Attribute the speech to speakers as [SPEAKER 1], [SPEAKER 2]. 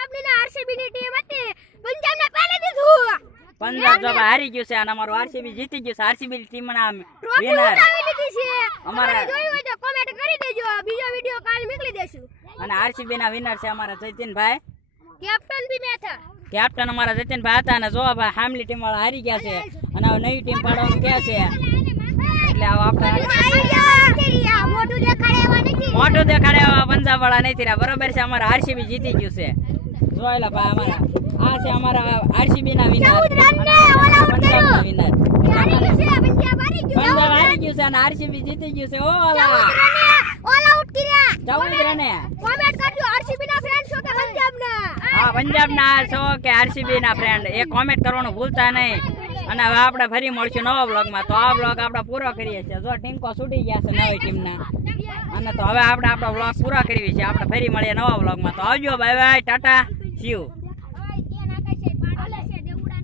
[SPEAKER 1] પંજાબની ને આરસીબી ની ટીમ હતી. પંજાબને પહેલે દીધું.
[SPEAKER 2] પંજાબ તો હારી ગયું છે અને અમારું આરસીબી જીતી ગયું છે. આરસીબી ટીમ ના વિનર અમારા-
[SPEAKER 1] જોયું હોય તો કોમેન્ટ કરી દેજો. બીજો વિડિયો કાલ મોકલી દેશું.
[SPEAKER 2] અને આરસીબી ના વિનર છે અમારા જતીનભાઈ
[SPEAKER 1] કેપ્ટન બી મેં હતા.
[SPEAKER 2] કેપ્ટન અમારા જતીનભાઈ હતા અને જો ભાઈ હામલી ટીમ વાળા હારી ગયા છે અને હવે નવી ટીમ પાડવાનું કે છે. એટલે આપણે
[SPEAKER 1] મોટું દેખાડે
[SPEAKER 2] પંજાબ વાળા નહીં થયા બરોબર છે અમારા આરસીબી જીતી ગયું છે. જોયેલા ભાઈ અમારા. આ છે અમારા આરસીબી ના વિનર પંજાબ ના વિનર
[SPEAKER 1] પંજાબ હારી ગયું
[SPEAKER 2] છે અને આરસીબી જીતી ગયું છે. ઓ
[SPEAKER 1] ઓલા ઓલ આઉટ કર્યા.
[SPEAKER 2] ચૌદ રને
[SPEAKER 1] કોમેન્ટ કરજો આરસીબી ના ફ્રેન્ડ છો કે પંજાબ ના?
[SPEAKER 2] હા પંજાબ ના છો કે આરસીબી ના ફ્રેન્ડ એ કોમેન્ટ કરવાનું ભૂલતા નહીં. અને હવે આપણે ફરી મળશું નવા બ્લોગમાં તો આ બ્લોગ આપણે પૂરો કરીએ છીએ. જો ટીમકો છૂટી ગયા છે નવી ટીમના. અને તો હવે આપણે આપણો બ્લોગ પૂરો કરીએ છીએ આપણે ફરી મળીએ નવા બ્લોગમાં તો આવજો. Bye bye Tata Cu